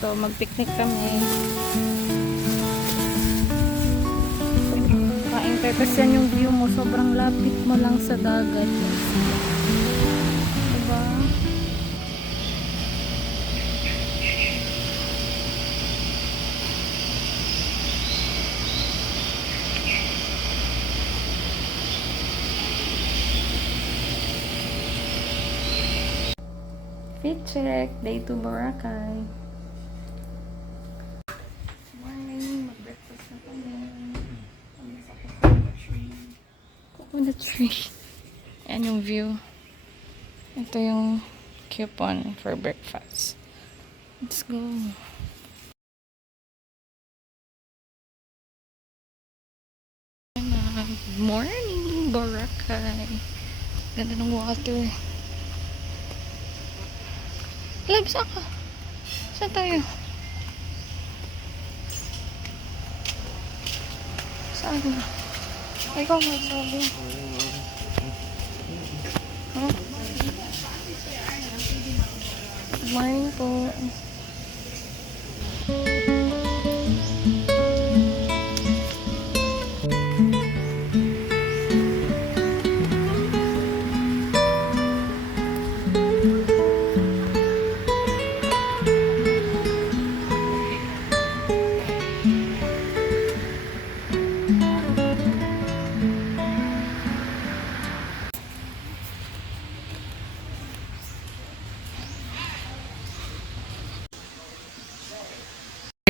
So, mag-picnic kami. Kain kayo kasi yan yung view mo. Sobrang lapit mo lang sa dagat. Diba? Fit check. Day 2 Boracay. Mag-breakfast na kami. Kami sa coconut tree. Coconut tree. Ayan yung view. Ito yung coupon for breakfast. Let's go. Good morning, Boracay. Ganda ng water. Lab, saan ka? Saan tayo? Saan ka? Ikaw magsabi. Huh? Good morning po.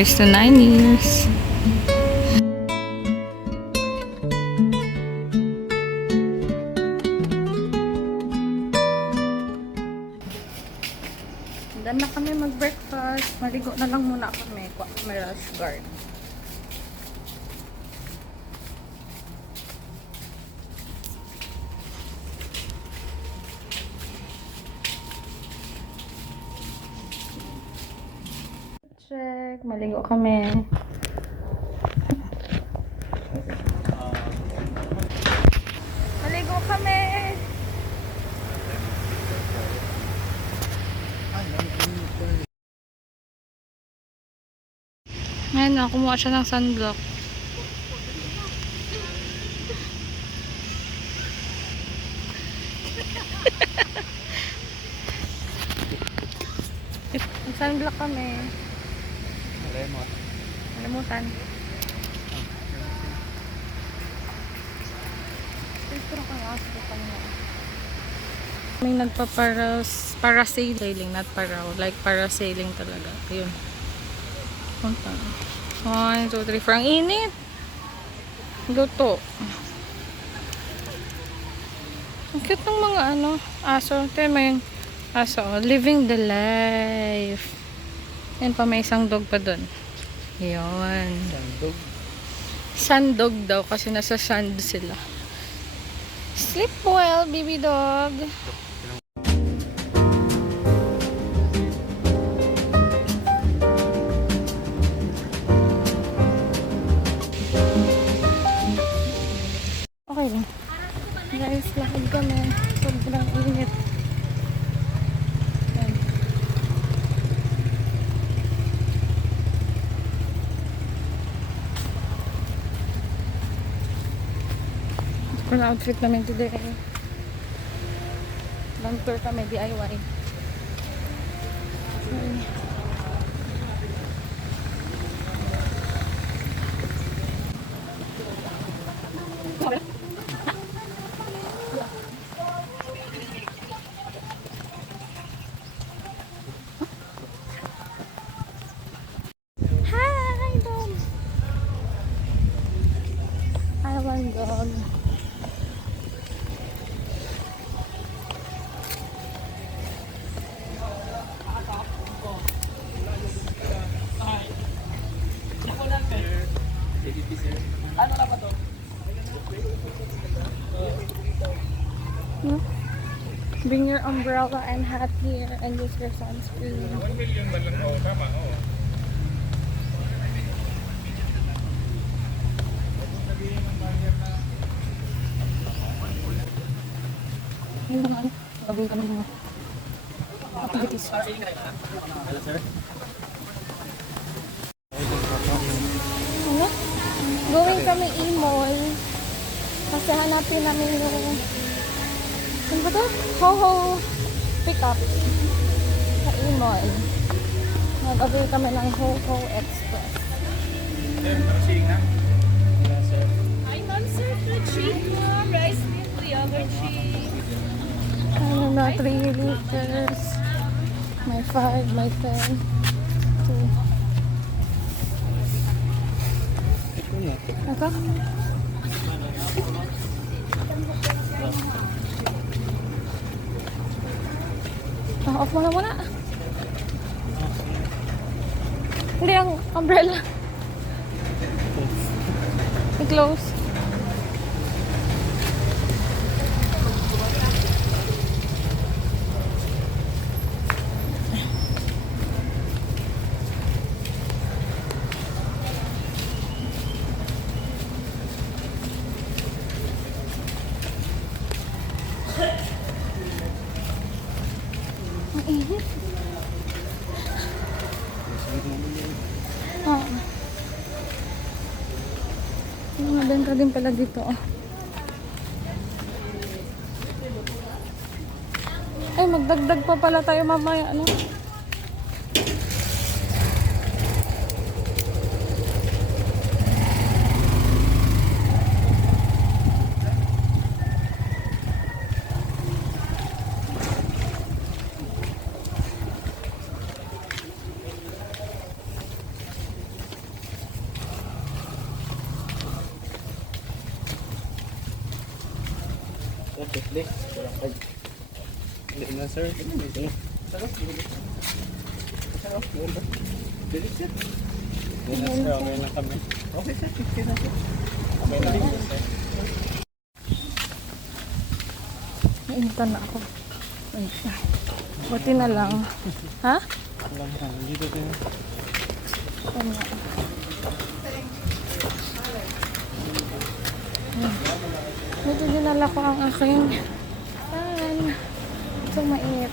Here's to 9 years. Done na kami mag-breakfast. Maligo na lang muna kami. May rush guard. Check. Maligo kami. Maligo kami. Ngayon na, kumuha siya ng sunblock. Sunblock kami. Kalimutan. May parasailing, not paraw. Like parasailing talaga. Ayun. Punta. 1, 2, 3, 4. Ang init. Luto. Ang cute ng mga aso. Ito yung aso. Living the life. Yan pa, may isang dog pa dun. Yun. Sandog? Sandog daw kasi nasa sand sila. Sleep well, baby dog. Okay lang. Guys, lakad kami. Sobrang init. Yan. Ang outfit namin today. Long tour kami, DIY. Sorry. Hi, dog. I want dog. Ano na ba to? Bring your umbrella and hat here and use your sunscreen. 1 million man lang. Oo, tama. Oo. Yung mga gawin kami mga activities. Hello, sir. kami e-mall. Kasi hanapin namin yung ano ba to? Ho-ho pick-up sa e-mall. Nag-avail kami ng Ho-ho Express. Sir, nakasing na? Wala, sir. Hi, ma'am, sir. For cheap, ma'am. Rice meal, kuya. For cheap. Ano na, 3 liters. May 5, may 10. 2. Ito? Off mo na muna. Hindi, ang umbrella. I-close. Ang init. Ah. May mga benta din pala dito. Oh. Ay, magdagdag pa pala tayo mamaya. Ano? Okay, hindi na, sir. Sarap, Dili, sir. Hindi na, sir. Okay na kami. Okay, sir. 50 na, sir. Okay na, sir. Nainitan na ako. Wait. Buti na lang. Ha? Lang, dito din. Tama. Buti dinala ko ang aking fan. Ito mainit.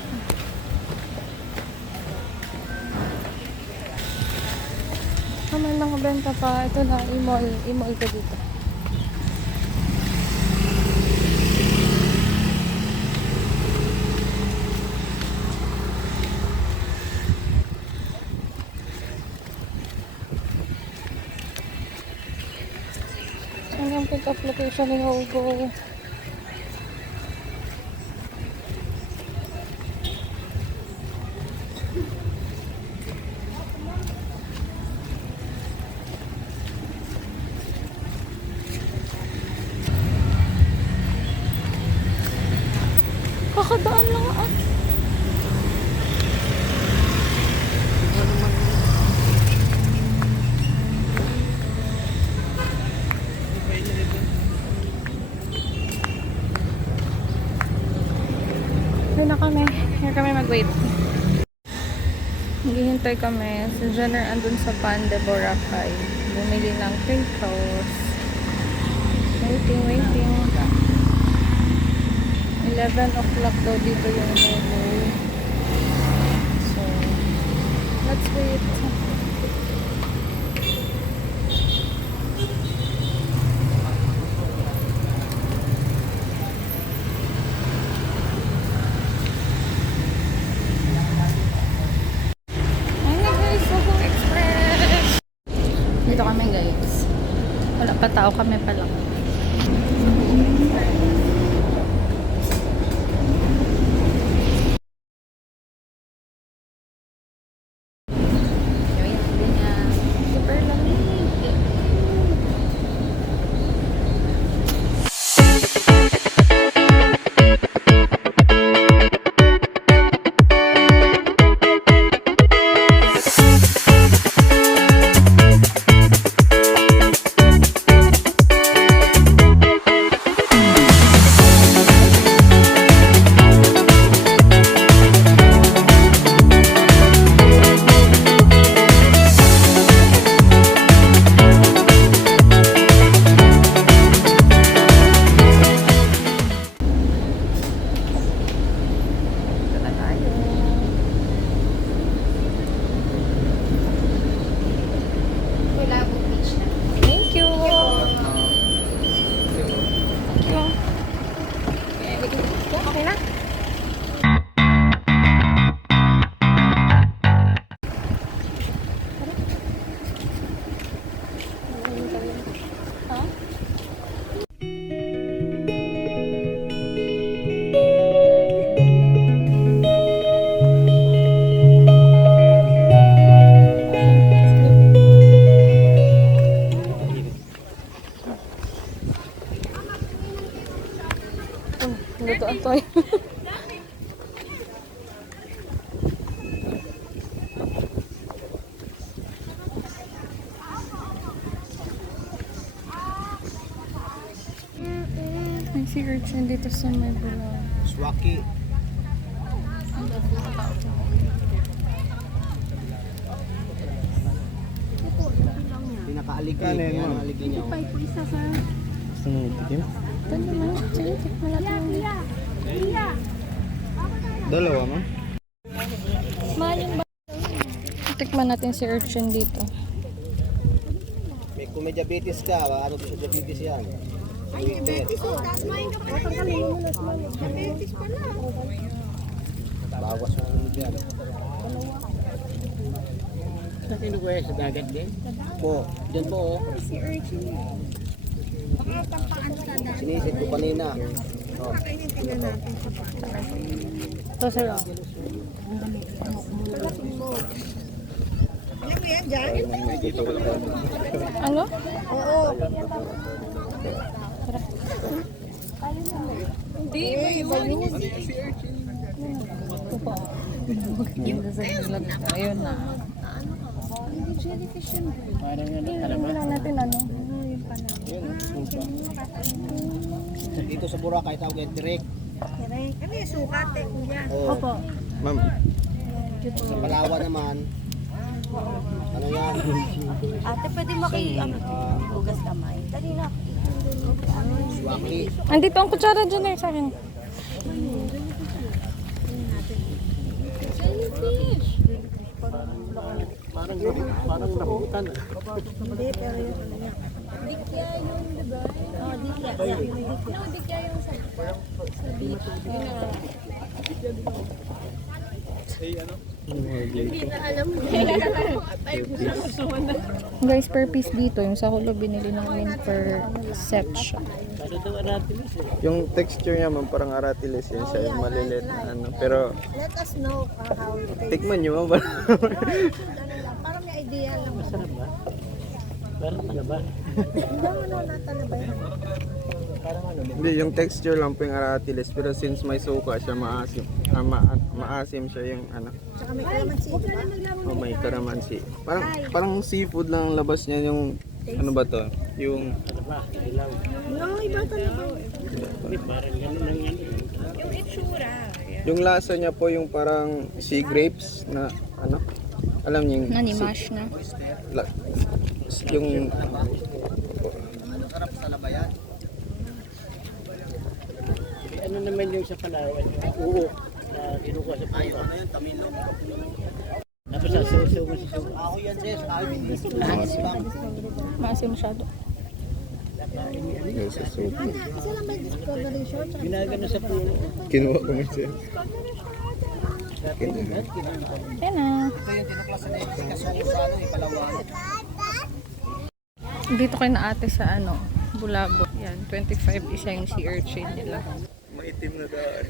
May mga benta pa. Ito na, e-mall. E-mall ko dito. Ano ang pick-up location ni Hogo? Kakadaan lang ah. Here na kami. Here kami mag-wait. Naghihintay kami. Si Jenner andun sa Pande, Boracay. Bumili ng Pringles. Waiting. 11 o'clock daw dito yung Hogo. So, let's wait. Ayun guys, Hogo Express! Dito kami guys. Wala pa tao, kami pa lang. Super lamig. sea urchin dito sa may bulang. Swaki. Pinakaaligi. Yan ang aligi niya. Gusto mo tikim? Ito naman. Sige, tikman natin. Dalawa man. Mahal yung tikman natin si urchin dito. Kung may diabetes ka, ano sa diabetes yan? Diabetes. Bawas mo ano yan. Sa kinukuha sa dagat din? Po. Diyan po oh. Sinisid ko kanina. Oh. Ito sir. Ano? Oo. Hindi, iba yun. Ito po. Ganda sa vlog. Ayun na. Parang ano, kalaman. Wala natin ano. Dito sa Boracay tawag yan direct. Ano yung sukat eh, kuya? Opo. Ma'am, Sa Palawan naman. Ano yan? Ate, pwede hugas kamay. Dali na. Swaki. Andito ang kutsara dyan eh sa akin. Jellyfish! Parang nabutan. Dikya yung, diba? Oo, dikya. No, dikya yung sa beach. Hindi na alam mo. Guys, per piece dito. Yung sa hulo binili namin per set siya. Ano daw natin eh. yung texture niya ma'am parang aratilis yan siya, yung maliliit na ano. Pero Let us know how it tastes. tikman niyo ma'am. Parang may idea lang. Masarap ba? Parang talaba. Ano natalabay? Parang ano din. Hindi, yung texture lang po yung aratilis. Pero since may suka siya, maasim. Maasim siya yung ano. Tsaka may kalamansi, diba? Oh, may karamansi. Parang seafood lang ang labas niya yung ano ba to? Yung Talaba, ilaw. No, iba talaga. Hindi, parang gano'n lang yan. Yung itsura. yung lasa niya po yung parang sea grapes na ano? Alam niyo yung Nanimash na. la- yung Sarap sa labayan. Ano naman yung sa Palawan? Yung uo na kinukuha sa Ayun, puno. ano yan? Tamino. Tapos sa suso mo sa suso. Ako yan sis. Lahat lang. Maasim masyado. yung sa soup. Isa lang ba yung discovery short? Ginagano sa puno. Kinuha ko na siya. Yan na. Ito yung tinuklasan na yung kasong sa ano, Palawan. Dito kayo na ate sa ano, Bulabo. Yan, 25 isa yung sea urchin nila. Maitim na daan.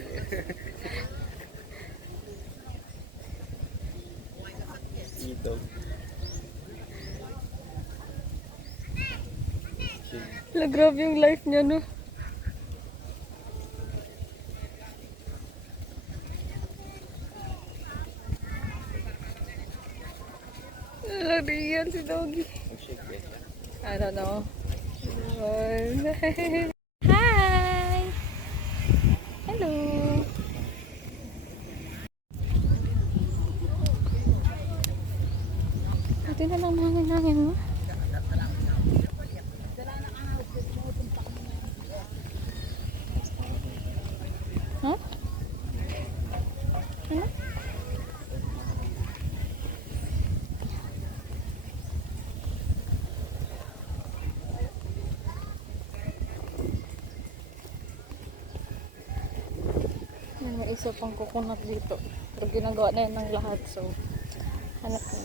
Ito. Wala, grabe yung life niya, no? Lari yan si Doggy. I don't know. Hi! Hello! Pati na lang hangin-hangin mo. Ha? Ano? May isa pang coconut dito. Pero ginagawa na yan ng lahat. So,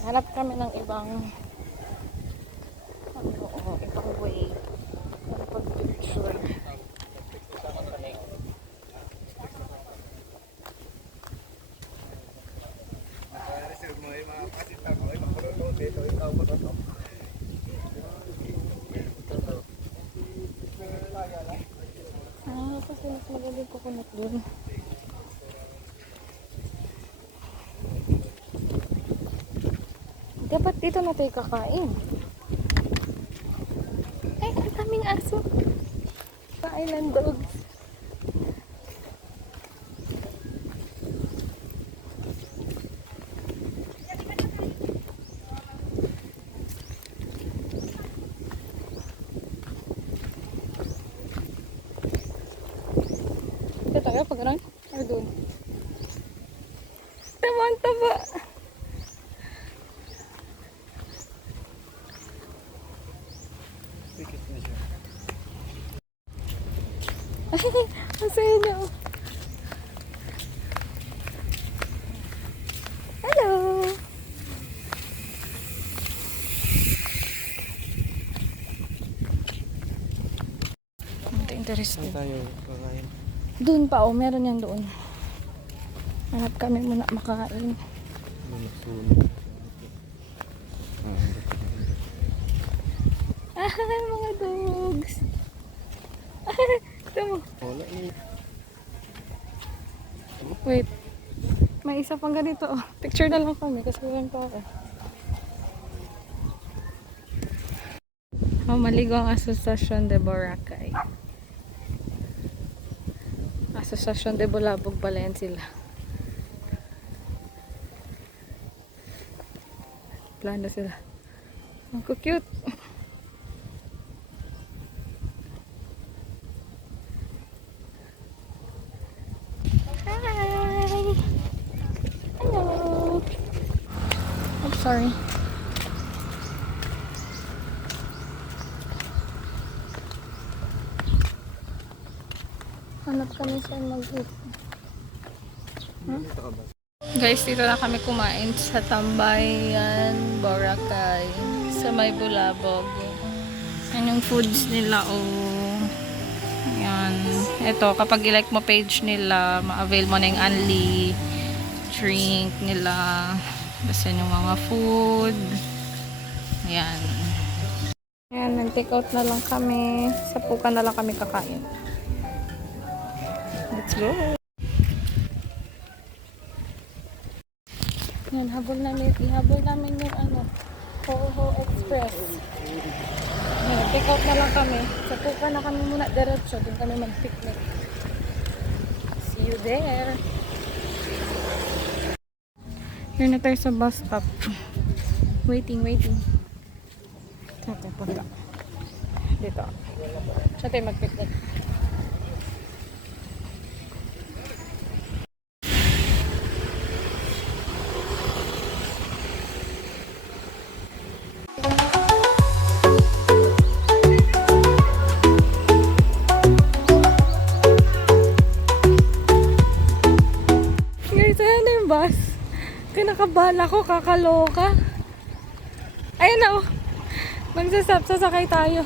hanap kami ng ibang ibang way para pag-picture. Kasi mas maganda yung coconut dun. Dapat dito na tayo kakain. Ay, ang daming aso. Pa island dogs. tayo pag ganun? Or doon? Tama, ang taba. Pikit na siya. Ay, ang saya niya. Oh. Hello! Hindi interesting. Tayo kakain. Doon pa, oh. Meron yan doon. Hanap kami muna makain. Sunog. Ah, mga dogs. Ito mo. Wala eh. Wait. May isa pang ganito. Oh. Picture na lang kami kasi wala pa ako. Oh, maligo ang Asociación de Boracay. Asociación de Bulabog pala yan sila. Plano sila. Ang cute. Hi! Hello! I'm sorry. Hanap kami sa mag-eat. Guys, dito na kami kumain sa Tambayan, Boracay, sa may Bulabog. Yan yung foods nila, oh. Yan. Ito, kapag i-like mo page nila, ma-avail mo na yung unli drink nila. Basta yung mga food. Yan. Yan, nag-take out na lang kami. Sa Puka na lang kami kakain. Let's go! Yan, ihabol namin yung Coho Express. Yan, take out na lang kami. Sa Puka na kami muna diretso. Doon kami mag-picnic. See you there. Here na tayo sa bus stop. Waiting. Saan tayo punta? Dito. Saan tayo mag-picnic? Guys, ayan na yung bus. Kinakabahan ako, kakaloka. Ayan na, oh. Magsasap, sasakay tayo.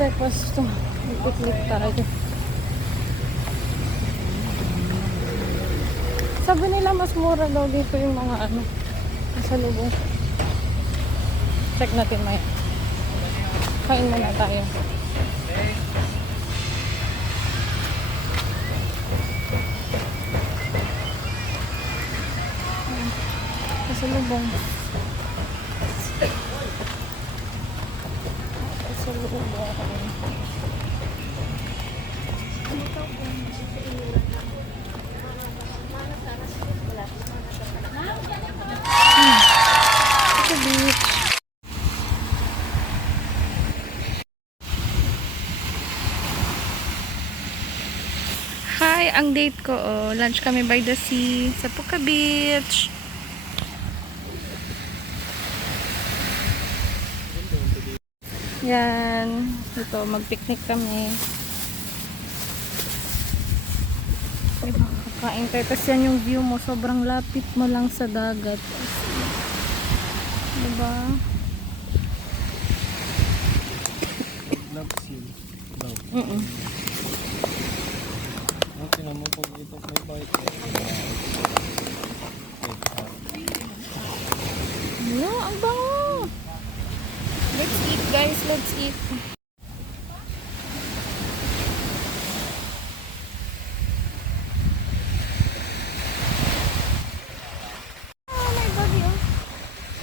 Hashtag pasto. Mag-picnic tayo. Sabi nila mas mura daw dito yung mga ano. Nasa lubong. Check natin maya. Kain muna tayo. Nasa lubong. Nasa lubong. Sa beach. Hi, ang date ko, oh. Lunch kami by the sea sa Puka Beach. Yan. Ito, mag-picnic kami. Diba, kakain tayo. Tapos yan yung view mo. Sobrang lapit mo lang sa dagat. Diba? Love seal. Love. Tingnan mo po dito may bike. Yeah, ang bango. Let's eat, guys. Let's eat. Oh, my baby, oh.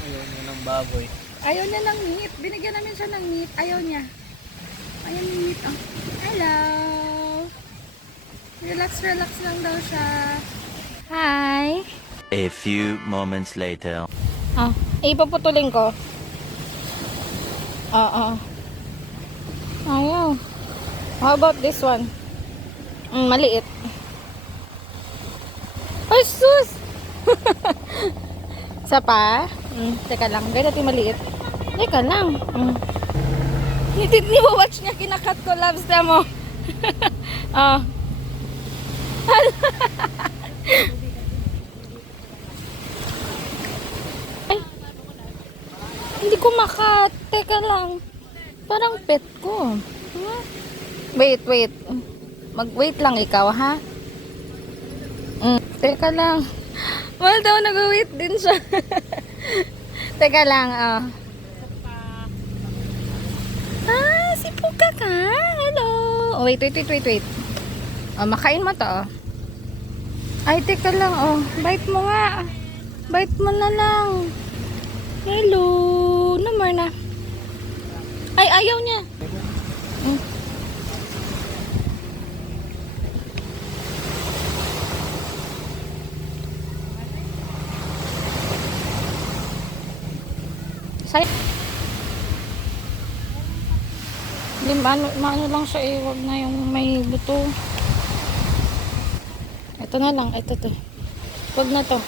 Ayaw niya ng baboy. Ayaw niya ng meat. Binigyan namin siya ng meat. Ayaw niya. Ayaw ng meat, oh. Hello. Relax, relax lang daw siya. Hi. A few moments later. Ah, ipaputulin ko. Oo. Ayaw. How about this one? Maliit. Ay, sus! Isa pa? Teka lang. Gaya natin maliit. Teka lang. Ni watch niya kinakat ko, loves na mo. Oh. Ay. Hindi ko makat. Teka lang. Parang pet ko. Huh? Wait. Mag-wait lang ikaw, ha? Teka lang. Well daw, nag-wait din siya. Teka lang, oh. Ah, si Puka ka. Hello. Oh, wait. Oh, makain mo to, oh. Ay, teka lang, oh. Bite mo nga. Bite mo na lang. Hello. No more na. Ay, ayaw niya. Say. Maano lang siya eh. Huwag na yung may buto. Ito na lang. Ito to. Huwag na to.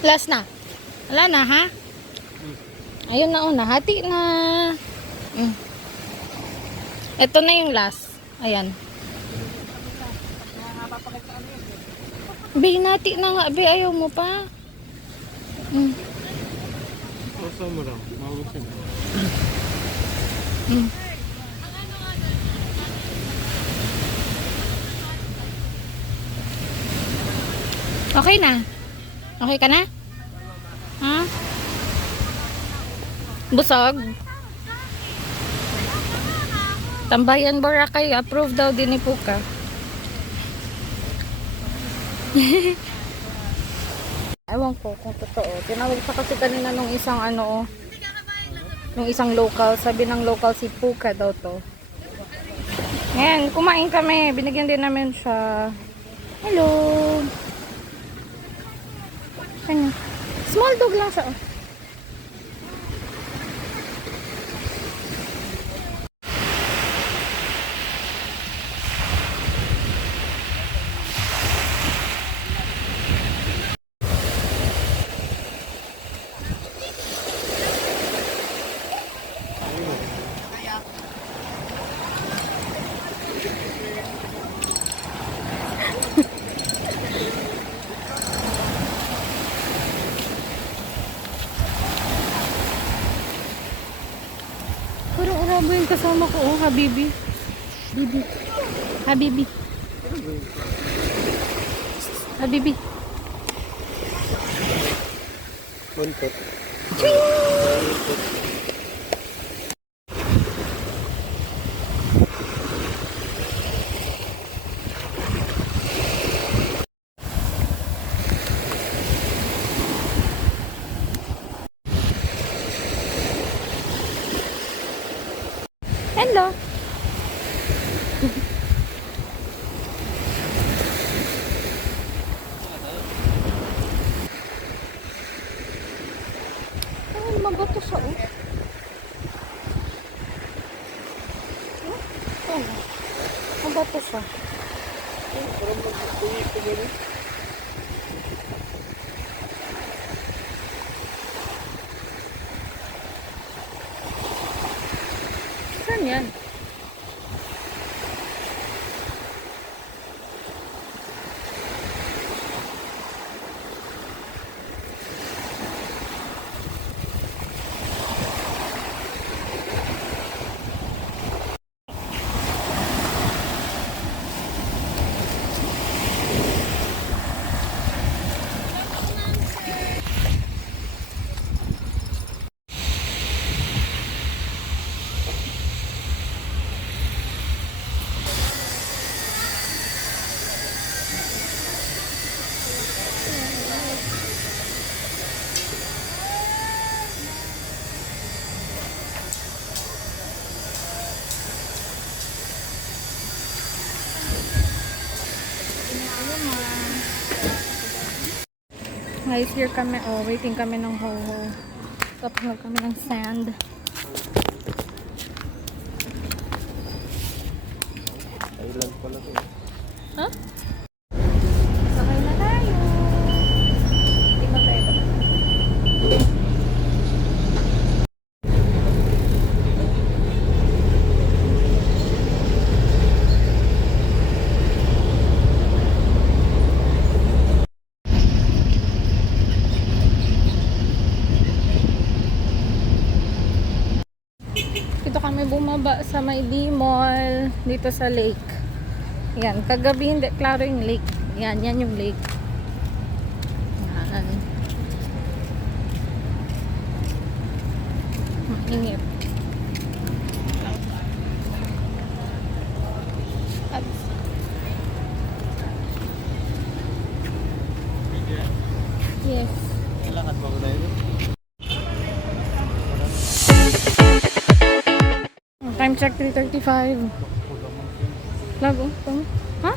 Last na. Wala na, ha? Ayun na, una. Hati na. Ito na yung last. Ayan. Binati na nga. Be, ayaw mo pa. Masa mo lang. Magusin. Okay na? Okay ka na? Ha? Busog? Tambayan Boracay. Approve daw din ni Puka. Ewan ko kung totoo. Tinawag pa kasi kanina nung isang ano, nung isang local. Sabi ng local si Puka daw to. Ngayon, kumain kami. Binigyan din namin siya. Hello. Ano? Small dog lang siya. Oh. malabo yung kasama ko. Oh, Habibi. Bibi. Habibi. Habibi. Buntot. Hello. Ay, mabato siya, oh. Oh, mabato siya. Saan yan? Guys, here kami. Oh, waiting kami ng ho-ho. Tapos na kami ng sand. Thailand pala to. Ha? Sakay na tayo. Hindi ba tayo ba? Dito kami bumaba sa may D-Mall dito sa lake. Yan, kagabi hindi klaro yung lake. Yan yung lake. Yan. Mainit. Yes. Lakad mo na yun. Time check 3:35. Lago. Ha?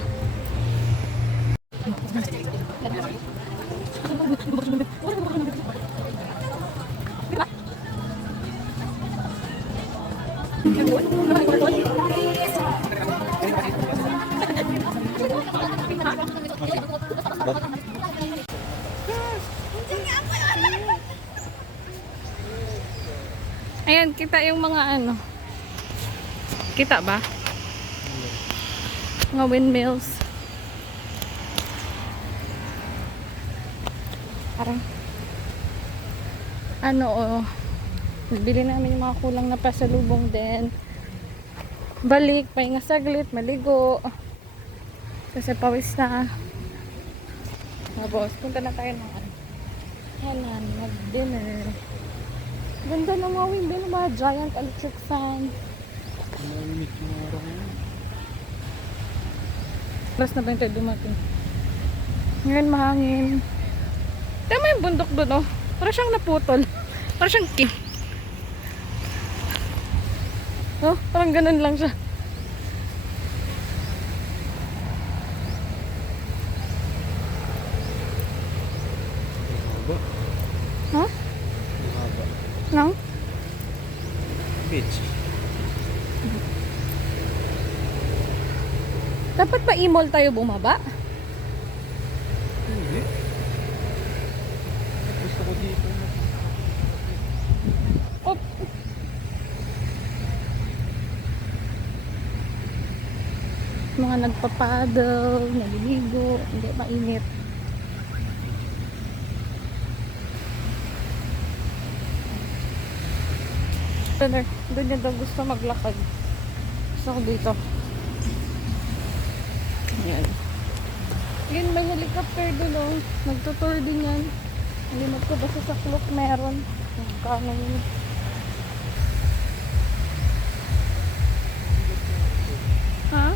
Ayan, kita yung mga ano. Kita ba? Mga windmills. Parang ano, oh. Bili namin yung mga kulang na pasalubong din. Balik, pahinga saglit, maligo. Kasi pawis na. Tapos, punta na tayo ng ano. Hanan, mag-dinner. Ganda ng mga windmill, mga giant electric fan. Oras na ba yung tayo dumating? Ngayon mahangin. Tama yung bundok doon, oh. Parang siyang naputol. Parang siyang kim. Oh, parang ganun lang siya. Huh? No? Beach. Dapat ba i-mall tayo bumaba? Hindi. Gusto ko dito. Oh. Mga nagpapaddle, naliligo, hindi mainit. Doon niya daw gusto maglakad. Gusto ko dito. Ayan. Yun, may helicopter doon oh. Nagtutour din yan. Limot ko basta sa clock meron. Kano yun. Ha?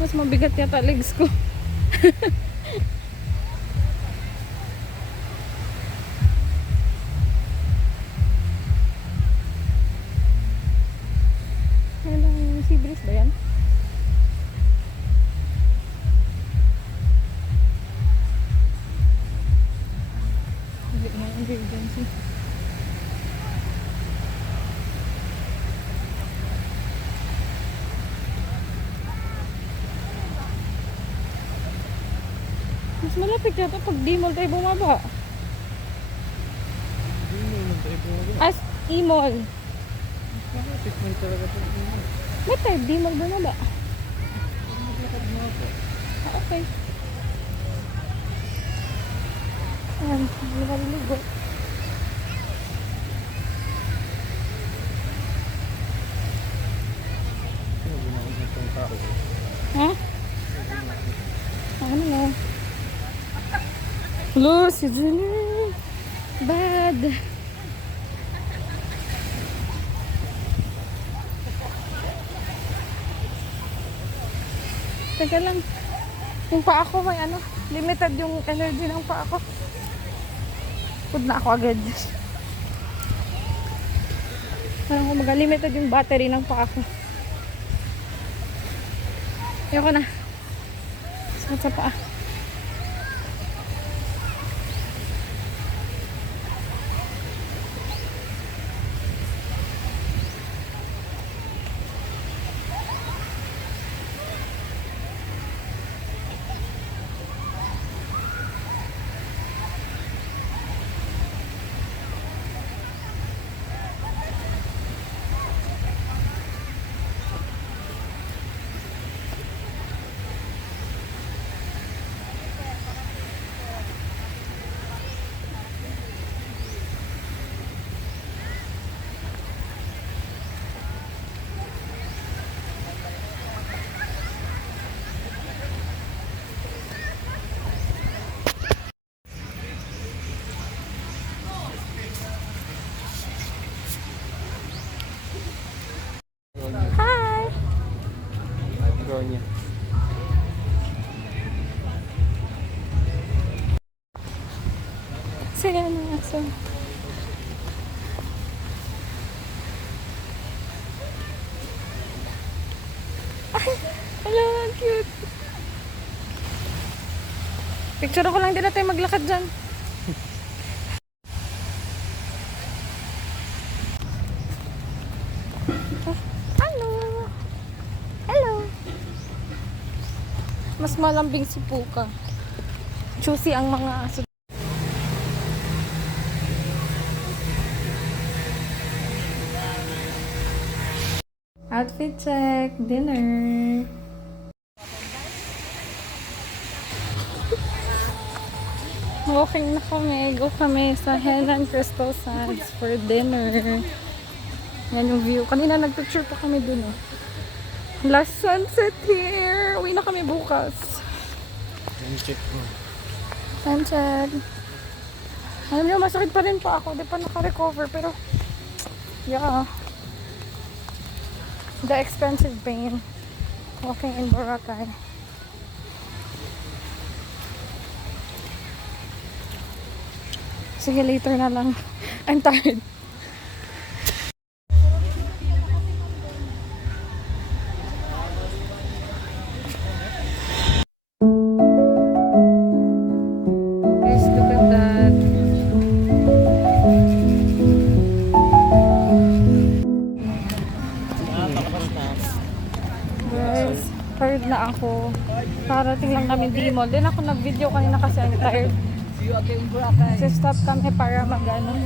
Mas mabigat yata legs ko. Ayun ang sea breeze ba yan? Hindi nga yung emergency. Mas malapit yata pag di mall tayo bumaba. As e-mall. Ba't tayo di mall bumaba? Okay. Ayan, hindi maliligo. Ha? Ano na? Hello, si Jenny. Bad. Teka lang. Yung paa ko may ano, limited yung energy ng paa ko. Pud na ako agad. Parang kumaga limited yung battery ng paa ko. Ayoko na. Sakit sa paa. Hi! Draw niya. Sige na aso. Ay! Hello, cute! Picture ko lang din na tayo maglakad dyan. Hello! Hello! Mas malambing si Puka. Choosy ang mga aso. Outfit check, dinner. Walking na kami. Go kami sa Henan Crystal Sands for dinner. Yan yung view. Kanina nag-picture pa kami dun. Oh. Last sunset here. Uwi na kami bukas. Sunset. Alam niyo, masakit pa rin pa ako. Di pa naka-recover. Pero, yeah. The expensive pain. Walking in Boracay. Sige, later na lang. I'm tired. Guys, look at that. Guys, tired na ako. Parating lang kami di mall. Din ako nag-video kanina kasi I'm tired. So stop kami para mag-ano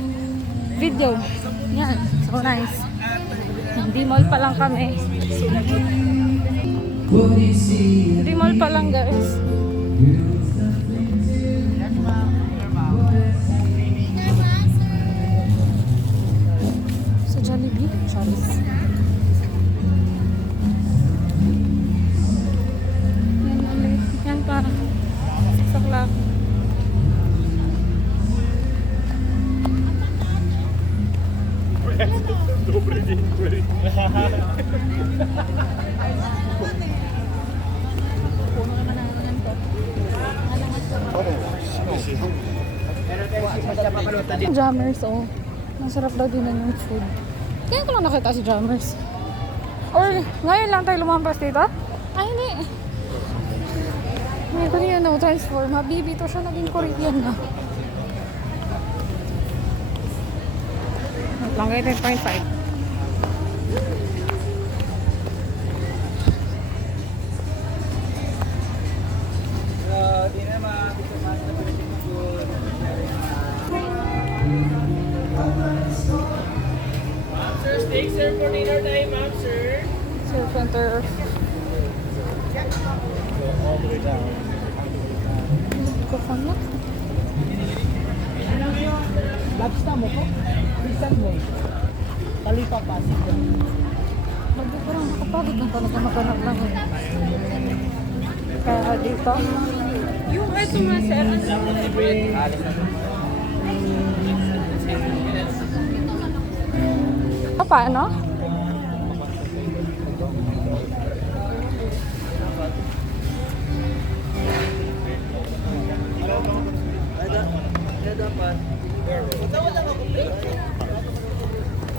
video. Yan, so nice. Di mall pa lang kami. Di mall pa lang guys. Jammers, oh. Masarap daw din yung food. Kaya ko lang nakita si Jammers. Or, ngayon lang tayo lumampas dito? Ay, hindi. May Korean na transform. Habibi to siya naging Korean na. Wait lang, ganyan 10.5. Sir, steak sir for dinner time, ma'am, sir. Surf center. All the way down. Ko pa na. Lobster mo po? Pisan mo. Talipa pasig yan. Bagay ko lang nakapagod na talaga maghanap lang. Kaya dito. Yung ito nga sir. Paano?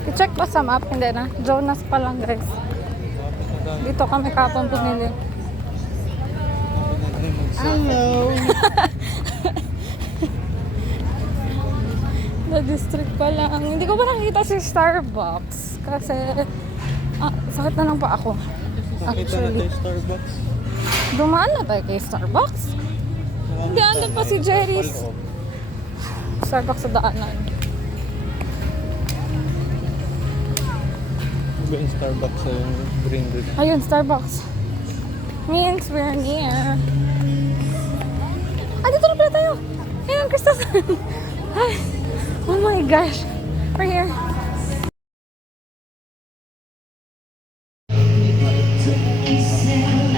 I-check pa sa map, hindi na. Jonas pa lang guys. Dito kami kapon pumili. Hello. Na district pa lang. Hindi ko pa nakikita si Starbucks. Kasi, sakit na lang pa ako. Actually. Starbucks. Dumaan na tayo kay Starbucks. Hindi, andun pa si Jerry's. Starbucks sa daanan. Iba yung Starbucks sa Green Ridge. Ayun, Starbucks. Means we're near. Ah, dito na pala tayo. Ayun, Christos. Ay, oh my gosh. We're here.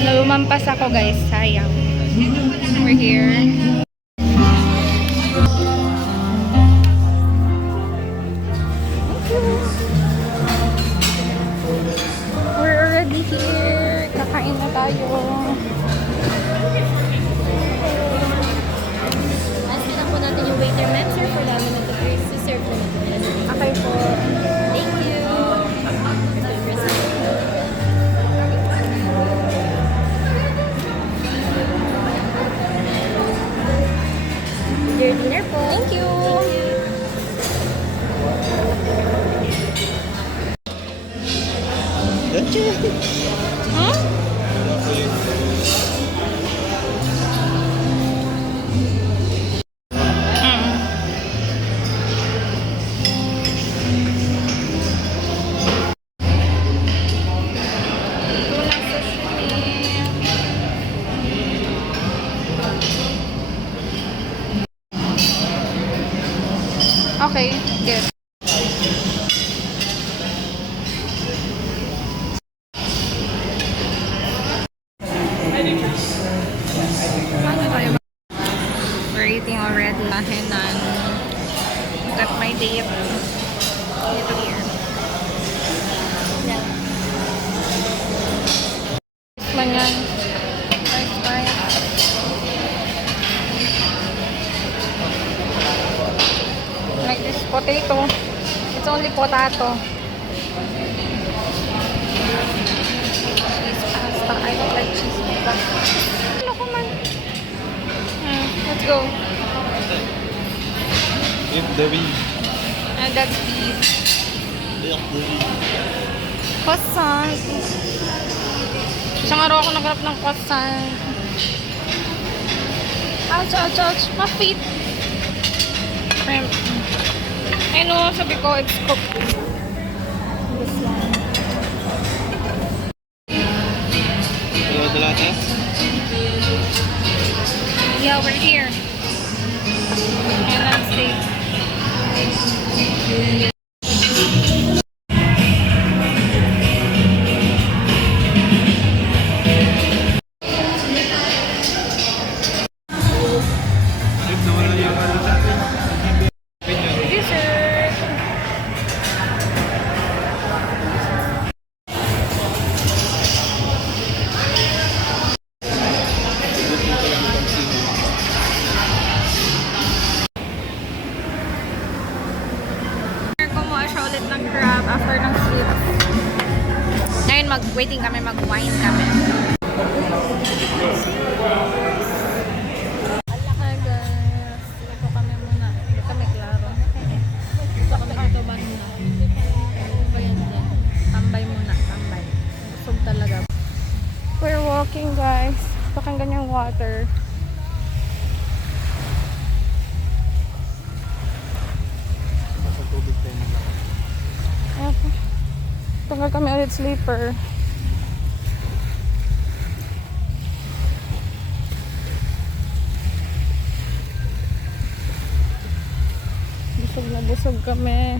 Lumampas ako guys. Sayang. We're here. We're already here. Kakain na tayo. Ask na po natin yung waiter, ma'am, sir, for namin na first to serve na natin. Okay po. Thank you. Your dinner po. Thank you. Huh? Okay, good. Ano tayo ba? We're eating already. Henan. Got my date. Ito here. This man yan. French fries. Like this potato. It's only potato. Cheese pasta. I don't like cheese pasta. Ano ko man? Let's go. If the weed. And that's beef. Croissant. Isang araw ako naghanap ng croissant. Ouch, ouch, ouch. My feet. Shrimp. I know, sabi ko, it's cooked. This one. Hello, Dalatas. Yeah, we're here. And that's steak. If nawala yung ano sa atin. Dessert. waiting kami, mag-wine kami. Hi guys, dito kami muna. Dito kami klaro. Dito kami dito ba muna? Ano ba yan dyan? Tambay muna, tambay. Busog talaga. We're walking guys. Pakinggan yung water. Sa tubig tayo naglakad. Okay. Tanggal kami ulit sleeper. Busog kami.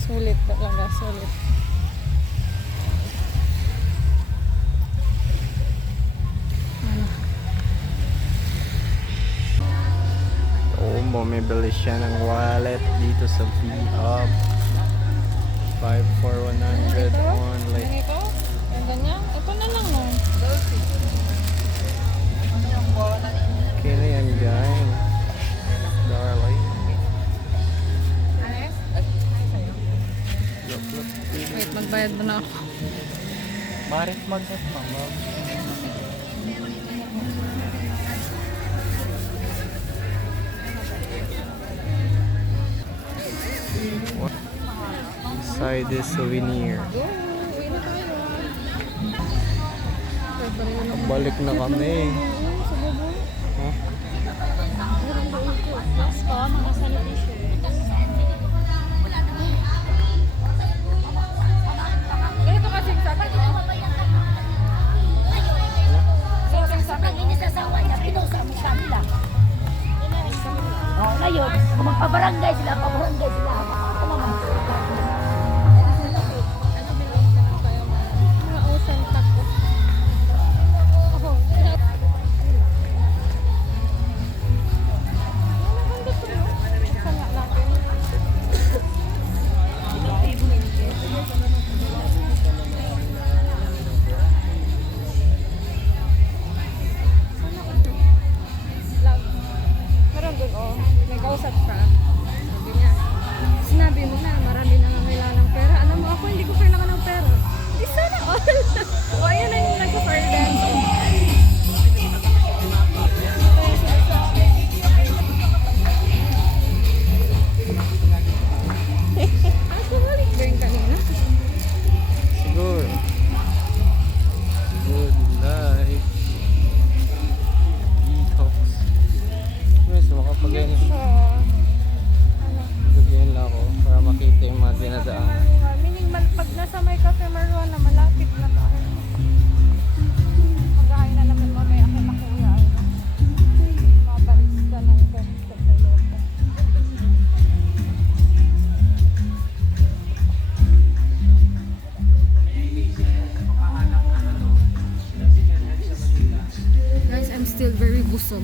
Sulit talaga, sulit. Oo, bumibili siya ng wallet dito sa V-Hub. 5 for 100 only. Yung ito? Yung ganyan? Ito na lang no. Okay na yan, guys. Darling. Wait, magbayad mo na ako. Marit magkat mama. Inside this souvenir. Uwi na tayo. Balik na kami. Huh? Mas ko, mga sanitation. Ganito kasi sa akin. Inisasawa niya, pinusa mo siya nila. Oh, ngayon, kung magpabarangay sila, pabarangay sila. Ako naman. Mga usang tako. Meron doon, oh. Nag-ausap ka. Sabi niya, sinabi mo na, marami na kailangan ng pera. Alam mo, ako hindi ko kailangan ng pera. Di sana all. O, ayun na yung nagpa-fire dance. Ako balik ba yung kanina? Siguro. Good life. Detox. Guys, makapag-gain So, lang ako para makita yung mga dinadaan. meaning pag nasa may Cafe Marwana, malapit na tayo. Maghahay na naman mamaya ako na kuya. Mga barista ng Pepsi sa loko. Guys, I'm still very busog.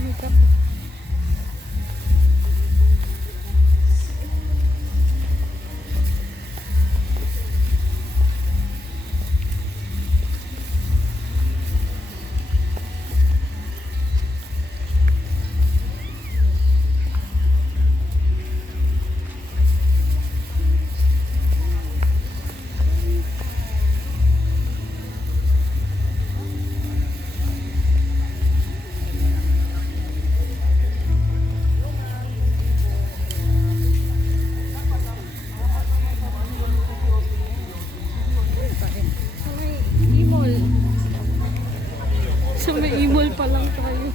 May kape. Sa may imol. Sa may imol pa lang tayo.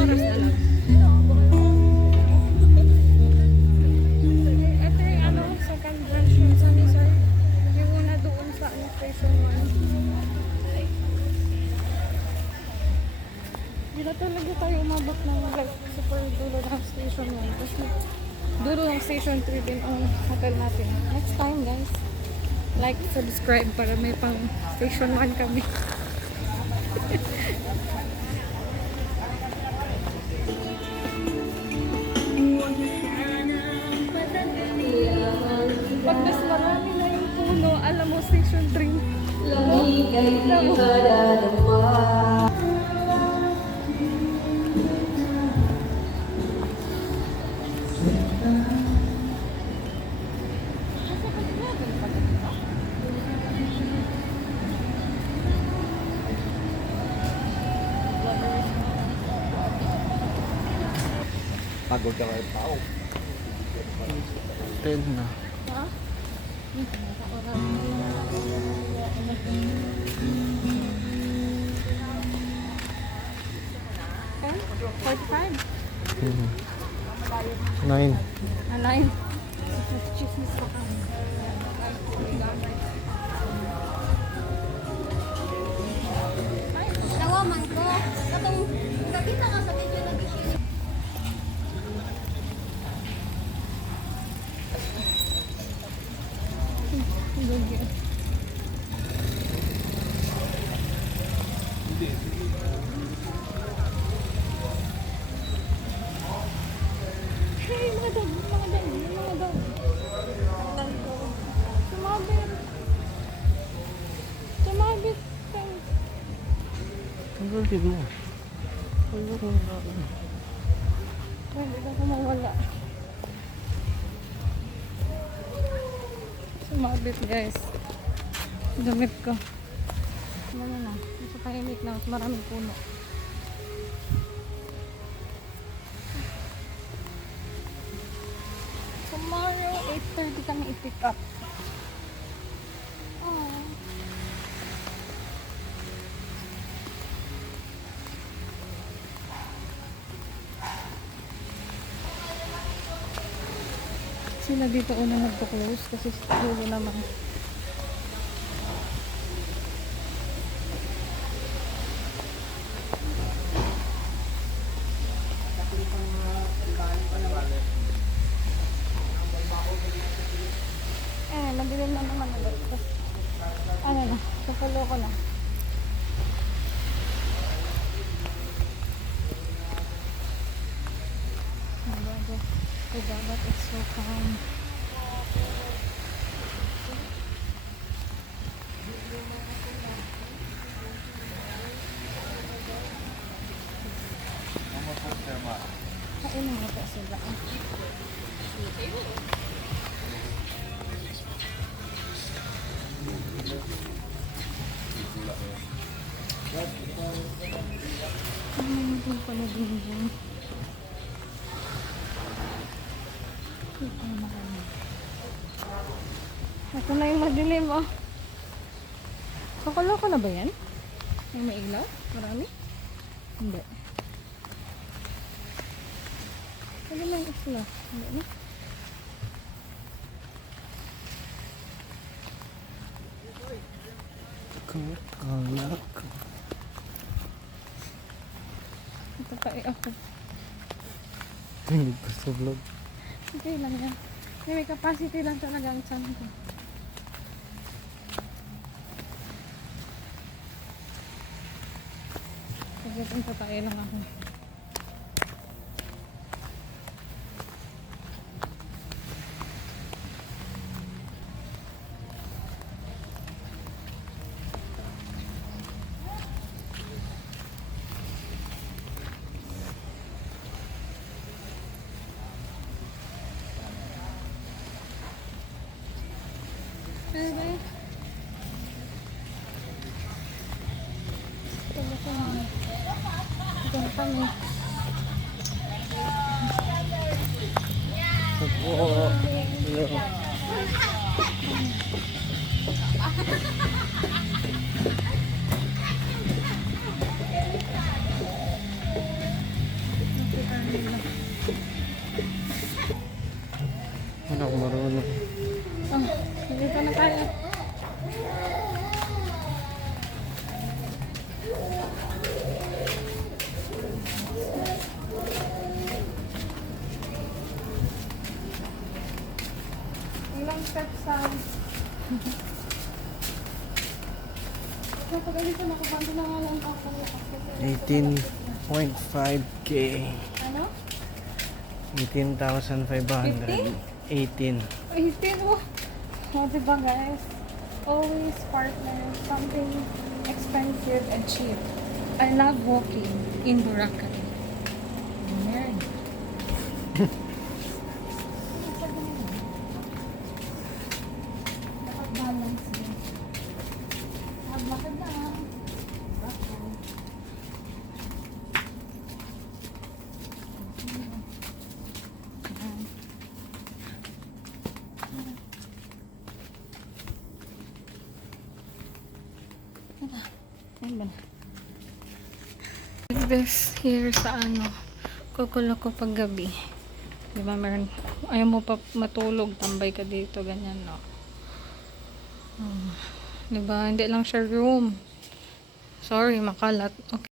Oras na lang. Ito yung ano, second branch yung sa Sir. Yung una doon sa station 1. Hindi na talaga tayo umabot ng like, super dulo ng station 1. Kasi dulo ng station 3 din ang hotel natin. Next time guys, like, subscribe para may pang station 1 kami. Pag mas marami na yung puno, alam mo station 3. Alam mo. Pagod ka kayo tao. 10 na. Ha? Okay, 45. 9. Nine. Nawaman ko. Katong, nakita ka sa video na bishis. Hey, mga dog, mga dog, mga dog. Sumabit. Sumabit. Hanggang dito. Pwede ka kumawala. Sumabit guys. Damit ko. Ano na. Nasa tahimik na. Mas maraming puno. Tomorrow, 8:30 kami i-pick up. Oh. Sila dito una nagpo-close kasi siguro naman. Madilim na naman ulit. Ano na, kapalo ko na. The dagat is so calm. Kain mo ito sila. Ano pala din. Ito na yung madilim, oh. Kakalo ko na ba yan? May ilaw? Marami? Hindi. Ano may ilaw? Hindi na. Kakalak. Ito pa ako. Tingin ko sa vlog. Okay lang yan. May capacity lang talaga ang chan ko. Kasi kung patay lang ako. Bye. Ito na kami. Wala akong marunong. Oh, dito na tayo. Ilang steps sa... Kapag dito nakapando na nga lang ako. 18.5k. Ano? 18,500. 18. 18 mo. O, diba guys? Always partner something expensive and cheap. I love walking in Boracay. Amen. Dapat balance din. Maglakad na. Ayun ba na? Like this here sa ano, kukulo ko pag gabi. Diba meron, ayaw mo pa matulog, tambay ka dito, ganyan, no? Diba, hindi lang siya room. Sorry, makalat. Okay.